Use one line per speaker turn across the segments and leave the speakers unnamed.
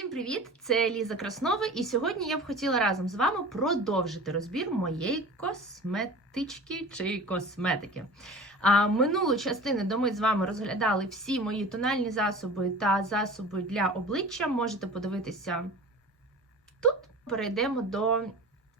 Всім привіт! Це Ліза Краснова, і сьогодні я б хотіла разом з вами продовжити розбір моєї косметички чи косметики. А минулу частину, де ми з вами розглядали всі мої тональні засоби та засоби для обличчя, можете подивитися тут. Перейдемо до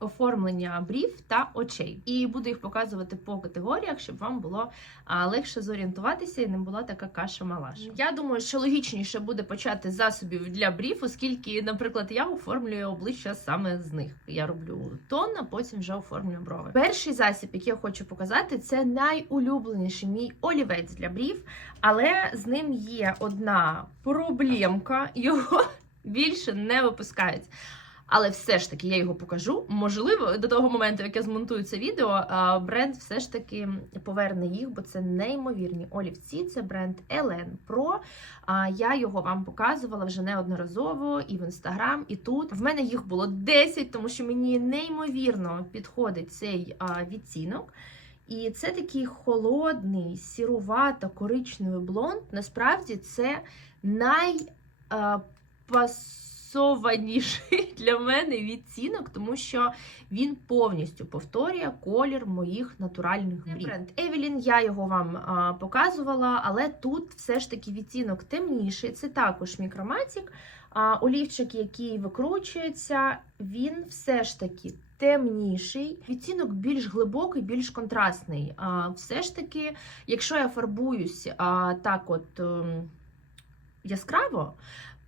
оформлення брів та очей. І буду їх показувати по категоріях, щоб вам було легше зорієнтуватися і не була така каша малаша. Я думаю, що логічніше буде почати засобів для брів, оскільки, наприклад, я оформлюю обличчя саме з них. Я роблю тон, а потім вже оформлюю брови. Перший засіб, який я хочу показати, це найулюбленіший мій олівець для брів, але з ним є одна проблемка. Його більше не випускають. Але все ж таки я його покажу. Можливо, до того моменту, як я змонтую це відео, бренд все ж таки поверне їх, бо це неймовірні олівці. Це бренд Elen Pro. Я його вам показувала вже неодноразово і в інстаграм, і тут. В мене їх було 10, тому що мені неймовірно підходить цей а, відтінок. І це такий холодний, сірувато коричневий блонд. Насправді це найпасованіший для мене відтінок, тому що він повністю повторює колір моїх натуральних брів. Бренд Евелін, я його вам а, показувала, але тут все ж таки відтінок темніший. Це також мікроматік. А, олівчик, який викручується, він все ж таки темніший. Відтінок більш глибокий, більш контрастний. А, все ж таки, якщо я фарбуюсь а, так от ем, яскраво,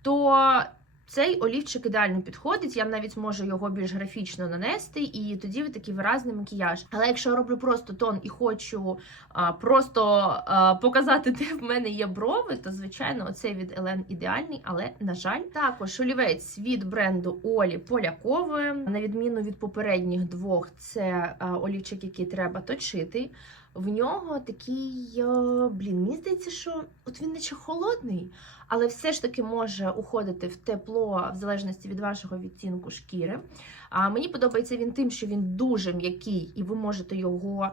то цей олівчик ідеально підходить. Я навіть можу його більш графічно нанести, і тоді такий виразний макіяж. Але якщо я роблю просто тон і хочу а, просто а, показати, де в мене є брови, то звичайно оцей від Елен ідеальний, але на жаль, також олівець від бренду Олі Полякової. На відміну від попередніх двох, це олівчик, який треба точити. В нього такий, е, блін, мені здається, що от він наче холодний, але все ж таки може уходити в тепло в залежності від вашого відтінку шкіри. А мені подобається він тим, що він дуже м'який, і ви можете його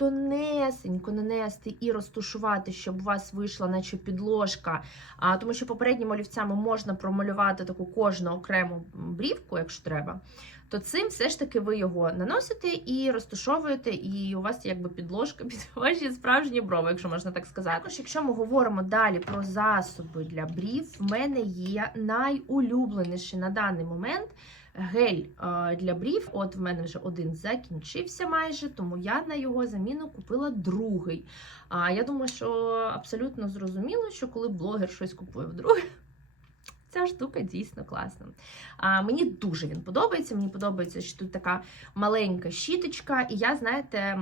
тонесенько нанести і розтушувати, щоб у вас вийшла, наче підложка. А, тому що попередніми олівцями можна промалювати таку кожну окрему брівку, якщо треба. То цим все ж таки ви його наносите і розтушовуєте, і у вас якби підложка під ваші справжні брови, якщо можна так сказати. Також, якщо ми говоримо далі про засоби для брів, в мене є найулюбленіший на даний момент гель е, для брів. От в мене вже один закінчився майже, тому я на його заміну купила другий. А я думаю, що абсолютно зрозуміло, що коли блогер щось купує вдруге. Ця штука дійсно класна. А, Мені дуже він подобається. Мені подобається, що тут така маленька щіточка, і я, знаєте,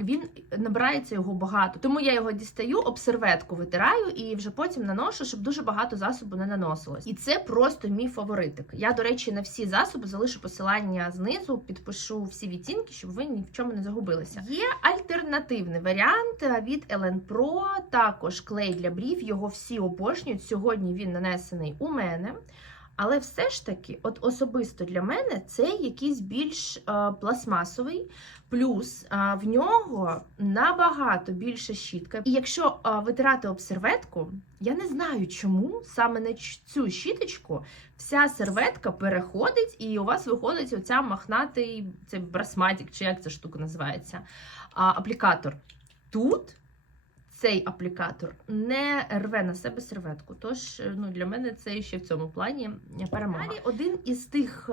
він набирається його багато. Тому я його дістаю, обсерветку витираю і вже потім наношу, щоб дуже багато засобу не наносилось. І це просто мій фаворитик. Я, до речі, на всі засоби залишу посилання знизу, підпишу всі відтінки, щоб ви ні в чому не загубилися. Є альтернативний варіант від Elen Pro, також клей для брів. Його всі обожнюють. Сьогодні він нанесений у мене. Але все ж таки, от особисто для мене, це якийсь більш е, пластмасовий, плюс е, в нього набагато більша щітка. І якщо е, витирати об серветку, я не знаю, чому саме на цю щіточку вся серветка переходить, і у вас виходить оця махнатий цей брасматик, чи як ця штука називається, а, аплікатор. Тут цей аплікатор не рве на себе серветку. Тож ну, для мене це ще в цьому плані перемога. Далі один із тих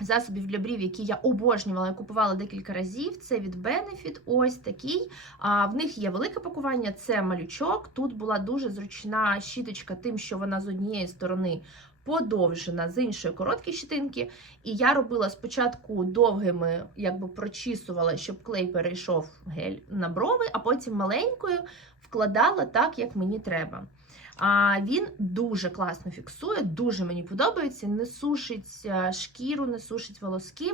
засобів для брів, які я обожнювала і купувала декілька разів. Це від Benefit. Ось такий. А, в них є велике пакування, це малючок. Тут була дуже зручна щіточка, тим, що вона з однієї сторони. Подовжена з іншої короткі щитинки, і я робила спочатку довгими, якби прочісувала, щоб клей перейшов гель на брови, а потім маленькою вкладала так, як мені треба. А він дуже класно фіксує, дуже мені подобається. Не сушить е, шкіру, не сушить волоски.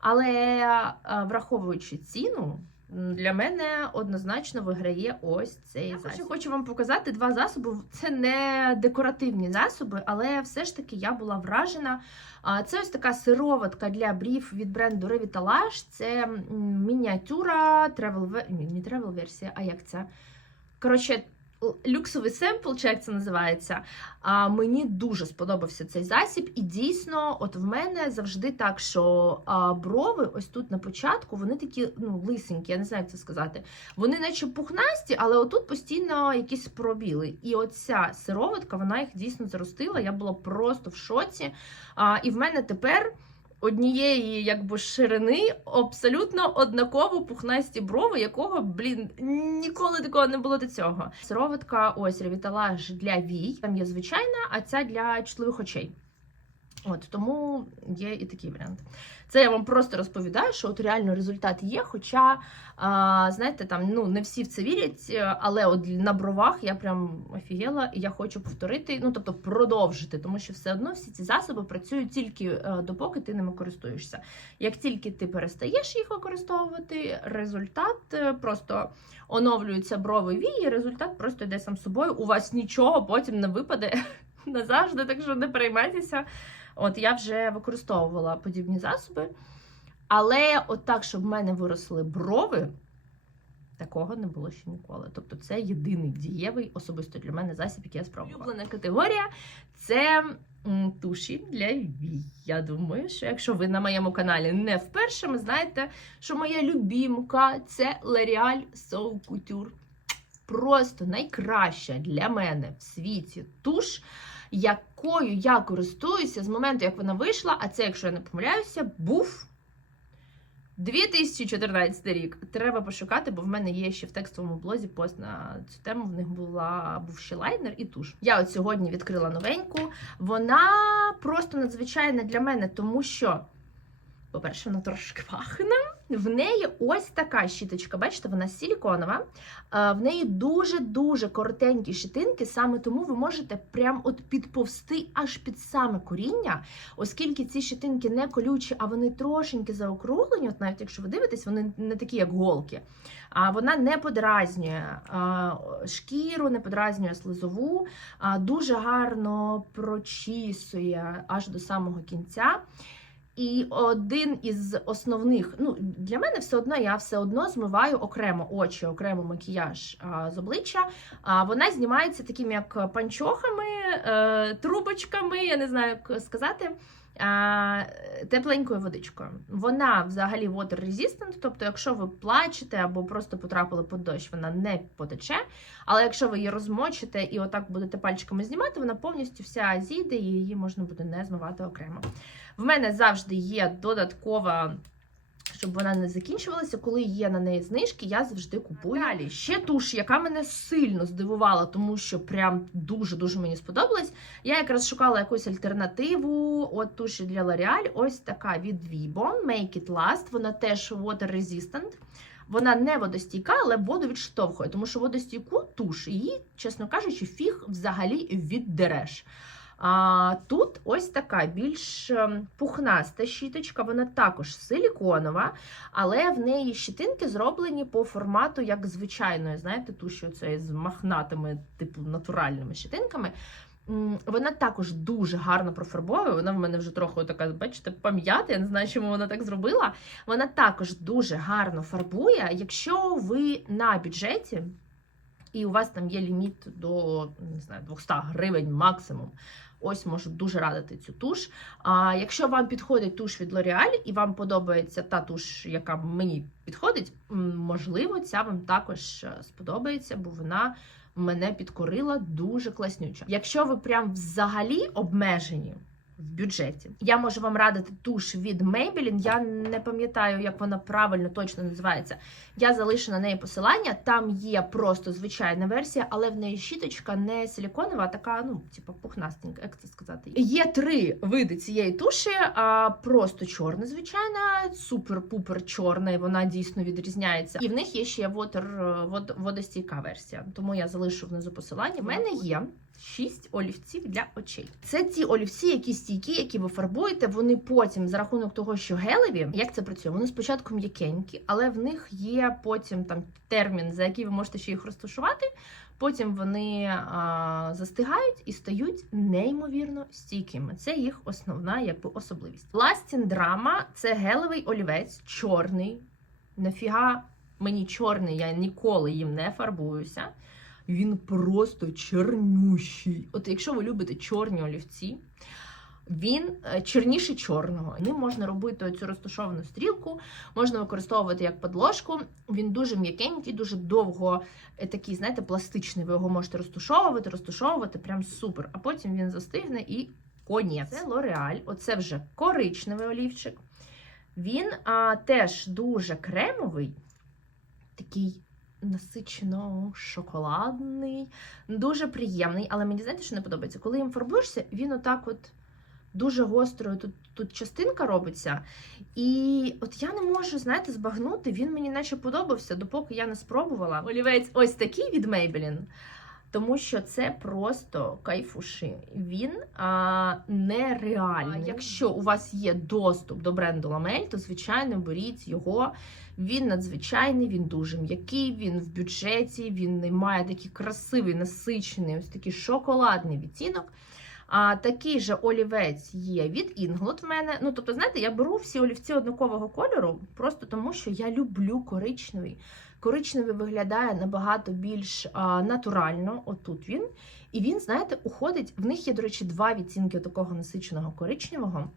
Але е, враховуючи ціну, для мене однозначно виграє ось цей
Я
засіб.
хочу-
хочу вам показати два засоби. Це не декоративні засоби, але все ж таки я була вражена. Це ось така сироватка для брів від бренду Revitalage. Це мініатюра, тревел ні, не travel версія, а як це? Коротше, люксовий семпл, чи як це називається. А, мені дуже сподобався цей засіб, і дійсно, от в мене завжди так, що а, брови, ось тут на початку, вони такі ну, лисенькі, я не знаю, як це сказати. Вони наче пухнасті, але отут постійно якісь пробіли. І оця сироватка, вона їх дійсно заростила. Я була просто в шоці. А, і в мене тепер. Однієї якби ширини абсолютно однаково пухнасті брови, якого, блін, ніколи такого не було до цього. Сироватка, ось ревіталаж для вій. Там є звичайна, а ця для чутливих очей. От тому є і такий варіант. Це я вам просто розповідаю, що от реально результат є. Хоча, а, знаєте, там ну не всі в це вірять, але от на бровах я прям офігела, і я хочу повторити, ну тобто продовжити, тому що все одно всі ці засоби працюють тільки е, допоки ти ними користуєшся. Як тільки ти перестаєш їх використовувати, результат е, просто оновлюються брови вії, результат просто йде сам собою. У вас нічого потім не випаде назавжди, так що не переймайтеся. От я вже використовувала подібні засоби. Але от так, щоб в мене виросли брови, такого не було ще ніколи. Тобто, це єдиний дієвий особисто для мене засіб, який я спробувала. Улюблена категорія це туші для вій. Я думаю, що якщо ви на моєму каналі не вперше, ви знаєте, що моя любімка це L'Oreal So Couture. Просто найкраща для мене в світі туш, якою я користуюся з моменту, як вона вийшла, а це, якщо я не помиляюся, був 2014 рік. Треба пошукати, бо в мене є ще в текстовому блозі пост на цю тему. В них була був ще лайнер і туш. Я от сьогодні відкрила новеньку. Вона просто надзвичайна для мене, тому що, по-перше, вона трошки пахне. В неї ось така щіточка, бачите, вона силіконова. В неї дуже-дуже коротенькі щитинки, саме тому ви можете прям от підповсти аж під саме коріння, оскільки ці щитинки не колючі, а вони трошеньки заокруглені, от навіть якщо ви дивитесь, вони не такі, як голки. А вона не подразнює шкіру, не подразнює слизову, дуже гарно прочісує аж до самого кінця. І один із основних, ну для мене все одно, я все одно змиваю окремо очі, окремо макіяж а, з обличчя. А вона знімається такими як панчохами, е, трубочками, я не знаю, як сказати. а, Тепленькою водичкою. Вона взагалі water resistant, тобто, якщо ви плачете або просто потрапили під дощ, вона не потече. Але якщо ви її розмочите і отак будете пальчиками знімати, вона повністю вся зійде і її можна буде не змивати окремо. В мене завжди є додаткова. Щоб вона не закінчувалася, коли є на неї знижки, я завжди купую. Далі ще туш, яка мене сильно здивувала, тому що прям дуже-дуже мені сподобалась. Я якраз шукала якусь альтернативу. От туші для L'Oreal, ось така від Vibo, Make It Last. Вона теж water resistant. Вона не водостійка, але воду відштовхує, тому що водостійку туш її, чесно кажучи, фіг взагалі віддереш. А тут ось така більш ем, пухнаста щіточка, вона також силіконова, але в неї щітинки зроблені по формату як звичайної, знаєте, туші оцеї з махнатими, типу натуральними щітинками. М, Вона також дуже гарно профарбовує. Вона в мене вже трохи така, бачите, пам'ята. Я не знаю, чому вона так зробила. Вона також дуже гарно фарбує. Якщо ви на бюджеті, і у вас там є ліміт до не знаю, 200 гривень максимум. Ось можу дуже радити цю туш. А якщо вам підходить туш від L'Oreal і вам подобається та туш, яка мені підходить, можливо, ця вам також е, сподобається, бо вона мене підкорила дуже класнюча. Якщо ви прям взагалі обмежені в бюджеті, я можу вам радити туш від Maybelline. Я не пам'ятаю, як вона правильно точно називається. Я залишу на неї посилання. Там є просто звичайна версія, але в неї щіточка не силіконова, а така, ну, типу, пухнастенька, як це сказати. Є три види цієї туші. А, просто чорна, звичайна, супер-пупер чорна, і вона дійсно відрізняється. І в них є ще вотер, вод, водостійка версія. Тому я залишу внизу посилання. В мене є. Шість олівців для очей. Це ті олівці, які стійкі, які ви фарбуєте. Вони потім, за рахунок того, що гелеві, як це працює? Вони спочатку м'якенькі, але в них є потім там термін, за який ви можете ще їх розташувати. Потім вони а, застигають і стають неймовірно стійкими. Це їх основна якби особливість. Lasting Drama – це гелевий олівець, чорний. Нафіга мені чорний, я ніколи їм не фарбуюся. він просто чорнющий. От якщо ви любите чорні олівці, він е, чорніший чорного. Ним можна робити цю розташовану стрілку, можна використовувати як подложку. Він дуже м'якенький, дуже довго е, такий, знаєте, пластичний. Ви його можете розташовувати, розташовувати, прям супер. А потім він застигне і конець. Це L'Oreal, оце вже коричневий олівчик. Він а, теж дуже кремовий, такий насичено шоколадний, дуже приємний. Але мені знаєте, що не подобається? Коли їм фарбуєшся, він отак от дуже гострою тут, тут частинка робиться. І от я не можу, знаєте, збагнути, він мені наче подобався, допоки я не спробувала. Олівець ось такий від Maybelline. Тому що це просто кайфуши. Він а, нереальний. Якщо у вас є доступ до бренду Ламель, то звичайно беріть його. Він надзвичайний, він дуже м'який, він в бюджеті, він не має такий красивий, насичений, ось такий шоколадний відтінок. А такий же олівець є від Inglot в мене. Ну, тобто, знаєте, я беру всі олівці однакового кольору, просто тому що я люблю коричневий. Коричневий виглядає набагато більш а, натурально. Отут він. І він, знаєте, уходить. В них є, до речі, два відцінки такого насиченого коричневого.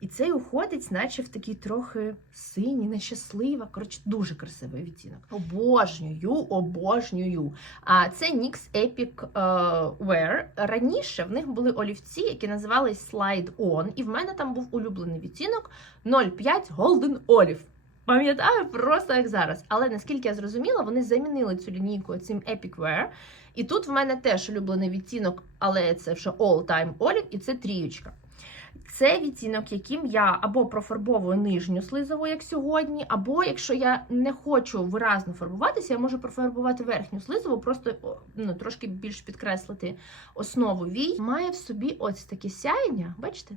І цей уходить, наче в такий трохи синій, нещаслива. Коротше, дуже красивий відтінок. Обожнюю, обожнюю. А це NYX Epic е, Wear. Раніше в них були олівці, які називались Slide On, і в мене там був улюблений відтінок 05 Golden Olive. Пам'ятаю просто як зараз. Але наскільки я зрозуміла, вони замінили цю лінійку цим Epic Wear. І тут в мене теж улюблений відтінок, але це вже All Time Olive, і це трієчка. Це відтінок, яким я або профарбовую нижню слизову, як сьогодні, або якщо я не хочу виразно фарбуватися, я можу профарбувати верхню слизову, просто ну, трошки більш підкреслити основу вій. Має в собі ось таке сяєння, бачите?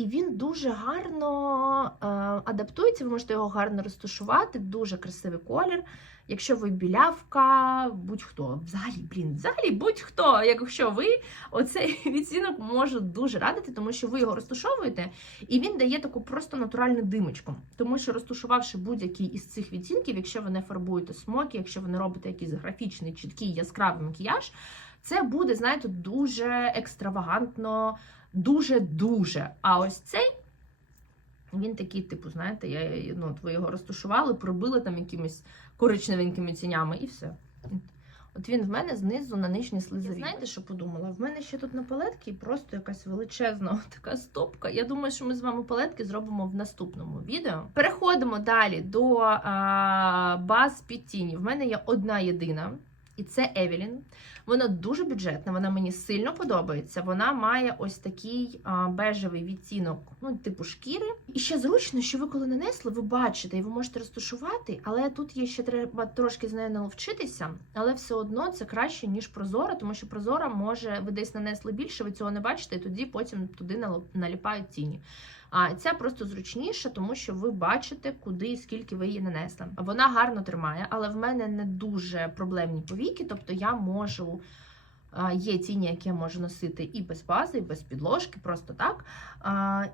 І він дуже гарно е, адаптується, ви можете його гарно розташувати, дуже красивий колір. Якщо ви білявка, будь-хто, взагалі, блін, взагалі будь-хто, якщо ви оцей відцінок може дуже радити, тому що ви його розташовуєте, і він дає таку просто натуральну димочку. Тому що розташувавши будь-який із цих відтінків, якщо ви не фарбуєте смоки, якщо ви не робите якийсь графічний, чіткий, яскравий макіяж, це буде, знаєте, дуже екстравагантно, дуже-дуже. А ось цей. Він такий, типу, знаєте, я, ну, ви його розташували, пробили там якимись коричневенькими тінями і все. От він в мене знизу на нижній слизові. Знаєте, що подумала? В мене ще тут на палетці просто якась величезна така стопка. Я думаю, що ми з вами палетки зробимо в наступному відео. Переходимо далі до а, баз під тіні. В мене є одна єдина. І це Евелін. Вона дуже бюджетна, вона мені сильно подобається. Вона має ось такий а, бежевий відтінок, ну, типу шкіри. І ще зручно, що ви коли нанесли, ви бачите, і ви можете розташувати, але тут є ще треба трошки з нею наловчитися, але все одно це краще, ніж прозора, тому що прозора може, ви десь нанесли більше, ви цього не бачите, і тоді потім туди наліпають тіні. А ця просто зручніша, тому що ви бачите, куди і скільки ви її нанесли. Вона гарно тримає, але в мене не дуже проблемні повіки, тобто я можу. Є тіні, які я можу носити і без бази, і без підложки, просто так.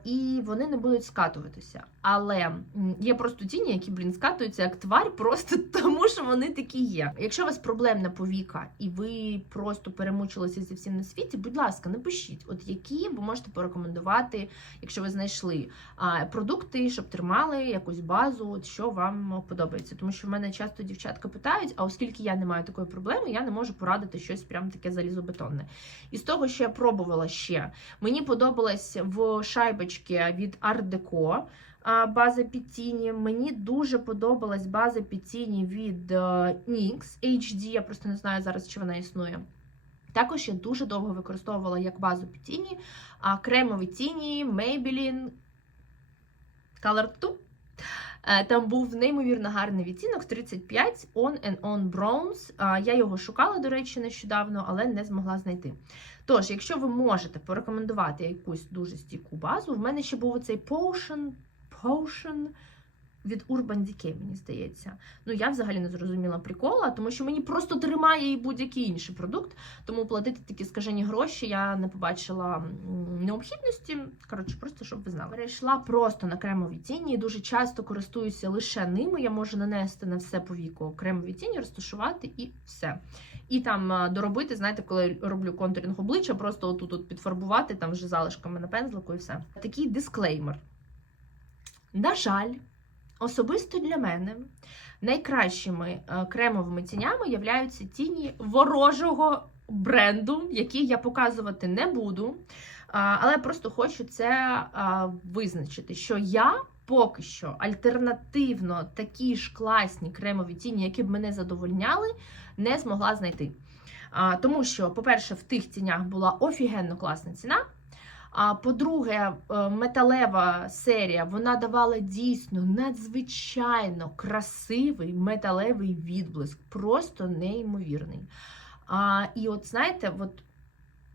І вони не будуть скатуватися. Але є просто тіні, які, блін, скатуються як тварь, просто тому що вони такі є. Якщо у вас проблемна повіка, і ви просто перемучилися зі всім на світі, будь ласка, напишіть, от які ви можете порекомендувати, якщо ви знайшли продукти, щоб тримали якусь базу, от що вам подобається. Тому що в мене часто дівчатка питають: а оскільки я не маю такої проблеми, я не можу порадити щось прям таке залізобетонне. І з того, що я пробувала ще, мені подобалось в шайбочки від Art Deco під тіні. Мені дуже подобалась база під тіні від е, NYX HD, я просто не знаю зараз, чи вона існує. Також я дуже довго використовувала як базу під тіні, кремові тіні, Maybelline Color 2. Е, там був неймовірно гарний відтінок 35 On and On Bronze. Я його шукала, до речі, нещодавно, але не змогла знайти. Тож, якщо ви можете порекомендувати якусь дуже стійку базу, в мене ще був оцей Potion Potion від Urban Decay, мені здається. Ну, я взагалі не зрозуміла прикола, тому що мені просто тримає і будь-який інший продукт. Тому платити такі скажені гроші я не побачила необхідності. Коротше, просто щоб ви знали. Перейшла просто на кремові тіні і дуже часто користуюся лише ними. Я можу нанести на все по віку кремові тіні, розташувати і все. І там доробити, знаєте, коли роблю контуринг обличчя, просто отут от підфарбувати там вже залишками на пензлику і все. Такий дисклеймер. На жаль, особисто для мене найкращими е, кремовими тінями являються тіні ворожого бренду, які я показувати не буду. Але просто хочу це визначити, що я поки що альтернативно такі ж класні кремові тіні, які б мене задовольняли, не змогла знайти. Тому що, по-перше, в тих тінях була офігенно класна ціна. А по-друге, е, металева серія вона давала дійсно надзвичайно красивий металевий відблиск, просто неймовірний. А, І от знаєте, от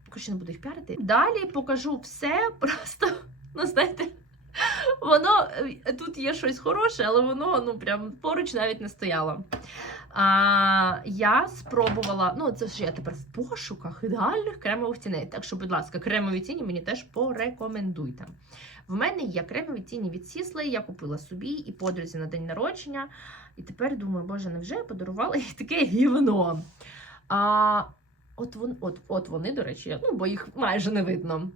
коротше, не буду їх піарити. Далі покажу все, просто, ну знаєте, воно е, тут є щось хороше, але воно ну прям поруч навіть не стояло. А, я спробувала, ну це ж я тепер в пошуках ідеальних кремових тіней. Так що, будь ласка, кремові тіні мені теж порекомендуйте. В мене є кремові тіні від Сісли, я купила собі і подрузі на день народження. І тепер думаю, боже, невже я подарувала їй таке гівно? А, от, вон, от, от вони, до речі, ну, бо їх майже не видно.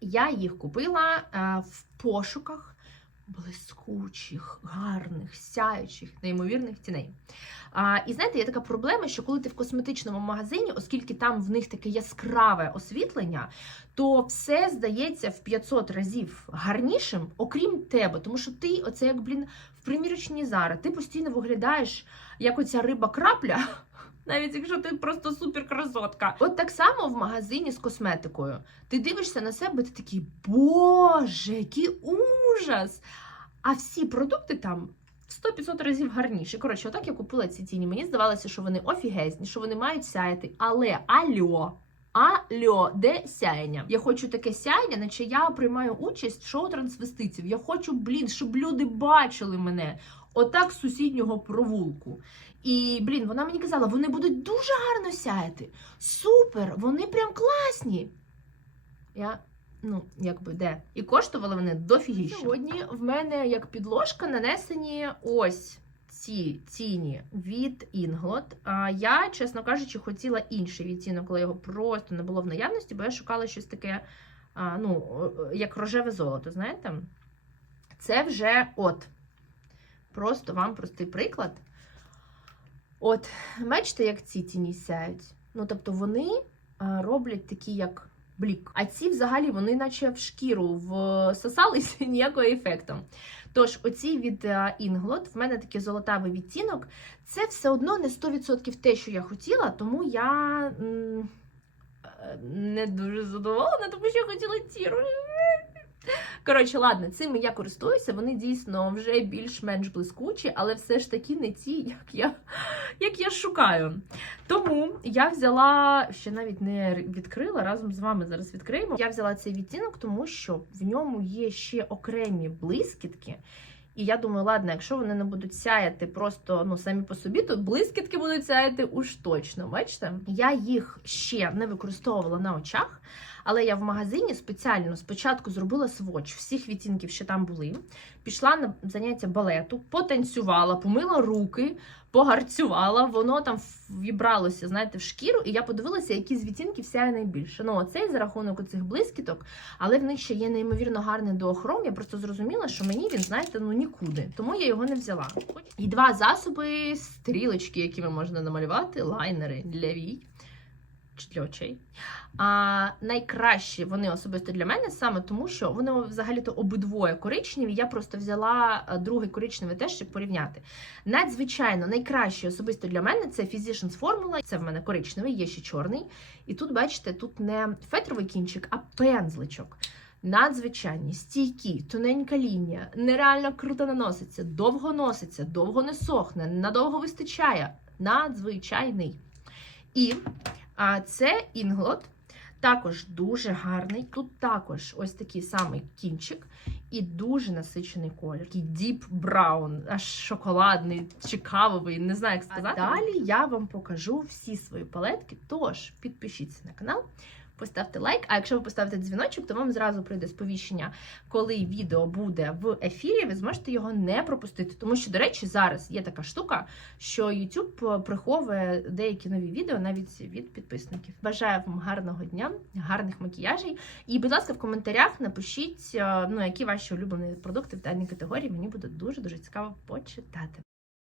Я їх купила е, в пошуках блискучих, гарних, сяючих, неймовірних тіней. А, і знаєте, є така проблема, що коли ти в косметичному магазині, оскільки там в них таке яскраве освітлення, то все здається в 500 разів гарнішим, окрім тебе. Тому що ти, оце як блін, в примірочній зара, ти постійно виглядаєш як оця риба крапля. Навіть якщо ти просто суперкрасотка. От так само в магазині з косметикою. Ти дивишся на себе, ти такий, боже, який ужас! А всі продукти там в 100-500 разів гарніші. Коротше, отак я купила ці тіні. Мені здавалося, що вони офігезні, що вони мають сяяти. Але альо, альо, де сяєння? Я хочу таке сяєння, наче я приймаю участь в шоу трансвестиців. Я хочу, блін, щоб люди бачили мене. Отак з сусіднього провулку. І, блін, вона мені казала, вони будуть дуже гарно сяяти. Супер! Вони прям класні. Я, ну, якби де. І коштували вони дофігіше. Сьогодні в мене як підложка нанесені ось ці тіні від Inglot. А я, чесно кажучи, хотіла інший відтінок, коли його просто не було в наявності, бо я шукала щось таке, а, ну, як рожеве золото, знаєте? Це вже от. Просто вам простий приклад. От, бачите, як ці тіні сяють. Ну, тобто вони а, роблять такі, як блік. А ці взагалі вони наче в шкіру всосалися ніякого ефекту. Тож, оці від Inglot, в мене такий золотавий відтінок. Це все одно не 100% те, що я хотіла, тому я м, е, не дуже задоволена, тому що я хотіла ці. Коротше, ладно, цими я користуюся, вони дійсно вже більш-менш блискучі, але все ж таки не ті, як я як я шукаю. Тому я взяла, ще навіть не відкрила, разом з вами зараз відкриємо. Я взяла цей відтінок, тому що в ньому є ще окремі блискітки. І я думаю, ладно, якщо вони не будуть сяяти просто ну, самі по собі, то блискітки будуть сяяти уж точно. Бачите? Я їх ще не використовувала на очах, але я в магазині спеціально спочатку зробила сводч всіх відтінків, що там були. Пішла на заняття балету, потанцювала, помила руки, погарцювала, воно там вібралося, знаєте, в шкіру, і я подивилася, які з відтінків сяє найбільше. Ну, оцей за рахунок оцих блискіток, але в них ще є неймовірно гарний доохром. Я просто зрозуміла, що мені він, знаєте, ну нікуди. Тому я його не взяла. І два засоби, стрілочки, якими можна намалювати, лайнери для вій. Для очей. А найкращі вони особисто для мене саме тому, що вони взагалі-то обидвоє коричневі. Я просто взяла другий коричневий теж, щоб порівняти. Надзвичайно найкраще особисто для мене це Physicians Formula. Це в мене коричневий, є ще чорний. І тут, бачите, тут не фетровий кінчик, а пензличок. Надзвичайні, стійкі, тоненька лінія, нереально круто наноситься, довго носиться, довго не сохне, надовго вистачає. Надзвичайний. І а це інглот. Також дуже гарний. Тут також ось такий самий кінчик і дуже насичений колір. Такий deep brown, аж шоколадний чи кавовий, не знаю, як сказати. А далі я вам покажу всі свої палетки. Тож підпишіться на канал. Поставте лайк, а якщо ви поставите дзвіночок, то вам зразу прийде сповіщення, коли відео буде в ефірі. Ви зможете його не пропустити. Тому що, до речі, зараз є така штука, що YouTube приховує деякі нові відео навіть від підписників. Бажаю вам гарного дня, гарних макіяжей. І, будь ласка, в коментарях напишіть, е, ну які ваші улюблені продукти в даній категорії. Мені буде дуже дуже цікаво почитати.